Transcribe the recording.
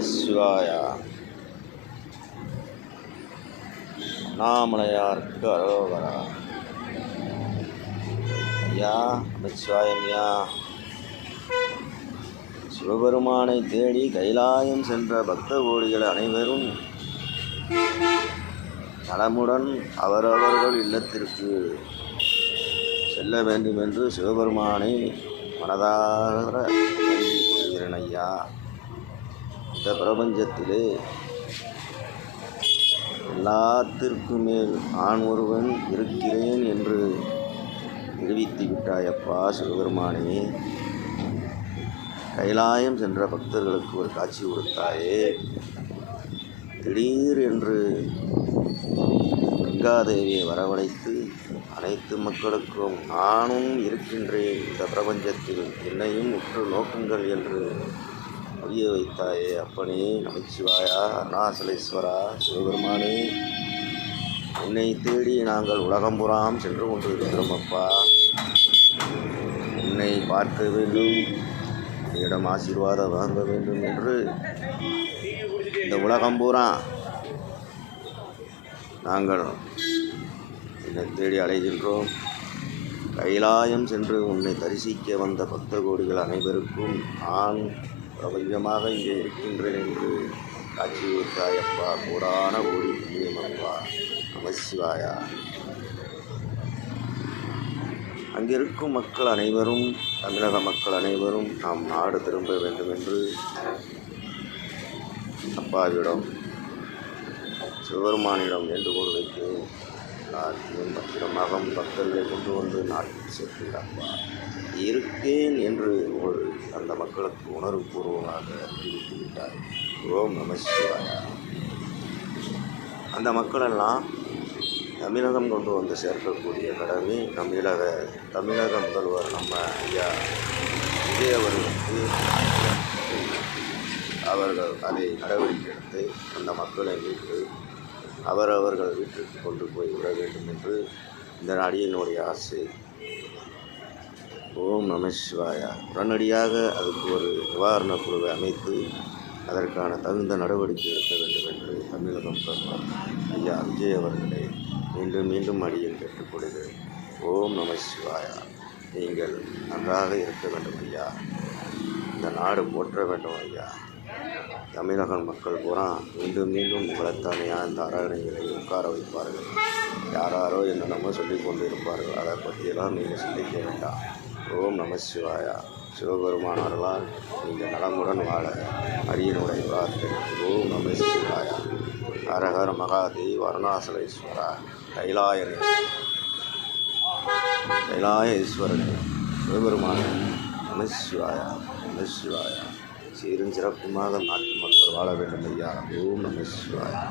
நமசிவாய. அண்ணாமலையாருக்கு அரோகரா. ஐயா நமச்சிவாயம்யா. சிவபெருமானை தேடி கைலாயம் சென்ற பக்த கோடிகள் அனைவரும் நலமுடன் அவரவர்கள் இல்லத்திற்கு செல்ல வேண்டும் என்று சிவபெருமானை மனதார வேண்டிக் கொள்கிறேன் ஐயா. இந்த பிரபஞ்சத்திலே எல்லாத்திற்கும் மேல் நான் ஒருவன் இருக்கிறேன் என்று தெரிவித்து விட்டாயப்பா சிவபெருமானே. கைலாயம் சென்ற பக்தர்களுக்கு ஒரு காட்சி கொடுத்தாயே. திடீர் என்று கங்காதேவியை வரவழைத்து அனைத்து மக்களுக்கும் நானும் இருக்கின்றேன் இந்த பிரபஞ்சத்தில், என்னையும் உற்று நோக்குங்கள் என்று புரிய வைத்தாயே அப்பனே. நமச்சிவாயா, அருணாசலேஸ்வரா, சிவபெருமானே, என்னை தேடி நாங்கள் உலகம்புறாம் சென்று கொண்டு இருக்கிறோம் அப்பா. உன்னை பார்க்க வேண்டும், என்னிடம் ஆசீர்வாதம் வாங்க வேண்டும் என்று இந்த உலகம்பூரா நாங்கள் என்னை தேடி அலைகின்றோம். கைலாயம் சென்று உன்னை தரிசிக்க வந்த பக்த கோடிகள் அனைவருக்கும் நான் பிரபஞ்சமாக இங்கே இருக்கின்றேன் என்று காட்சி கொடுத்தாயப்பா. கூடான கோடி புண்ணியமப்பா. நமசிவாயா. அங்கிருக்கும் மக்கள் அனைவரும், தமிழக மக்கள் அனைவரும் நாம் நாடு திரும்ப வேண்டும் என்று அப்பாவிடம் சிவபெருமானிடம் வேண்டுகோள் வைக்கிறேன். நாட்டிலும் பத்திரமாக பக்தர்களை கொண்டு வந்து நாட்டில் சேர்க்கிறாப்பா. இருக்கேன் என்று ஒரு அந்த மக்களுக்கு உணர்வுபூர்வமாக தெரிவித்து விட்டார். ஓம் நமசிவாயா. அந்த மக்களெல்லாம் தமிழகம் கொண்டு வந்து சேர்க்கக்கூடிய கடமை தமிழக முதல்வர் நம்ம ஐயா விஜய் அவர்களுக்கு அவர்கள் அதை நடவடிக்கை எடுத்து அந்த மக்களை மீட்டு அவரவர்கள் வீட்டிற்கு கொண்டு போய் விட வேண்டும் என்று இந்த அடியினுடைய ஆசை. ஓம் நமசிவாயா. உடனடியாக அதுக்கு ஒரு நிவாரணக் குழுவை அமைத்து அதற்கான தகுந்த நடவடிக்கை எடுக்க வேண்டும் என்று தமிழகம் பிரதமர் ஐயா விஜய் அவர்களை மீண்டும் மீண்டும் அடியில் கேட்டுக்கொள்கிறேன். ஓம் நமசிவாயா. நீங்கள் நன்றாக இருக்க வேண்டும் ஐயா. இந்த நாடு போற்ற வேண்டும் ஐயா. தமிழக மக்கள் பூரா மீண்டும் மீண்டும் உங்களைத்தானே இந்த அரணைகளை உட்கார வைப்பார்கள். யாராரோ என்னென்னமோ சொல்லிக் கொண்டு இருப்பார்கள். அதை பற்றியெல்லாம் நீங்கள் சிந்திக்க வேண்டாம். ஓம் நமசிவாயா. சிவபெருமானார்களால் நீங்கள் நலமுடன் வாழ அடியனுடைய பிரார்த்தனை. ஓம் நமசிவாயா. ஹரஹர மகாதேவ், அருணாசலேஸ்வரா, கைலாய ஈஸ்வரனே, சிவபெருமான நமசிவாயா. நமசிவாயா. சீரும் சிறப்புமாக நாட்டு மக்கள் வாழ வேண்டும் ஐயா. ஓம் நமசிவாயா.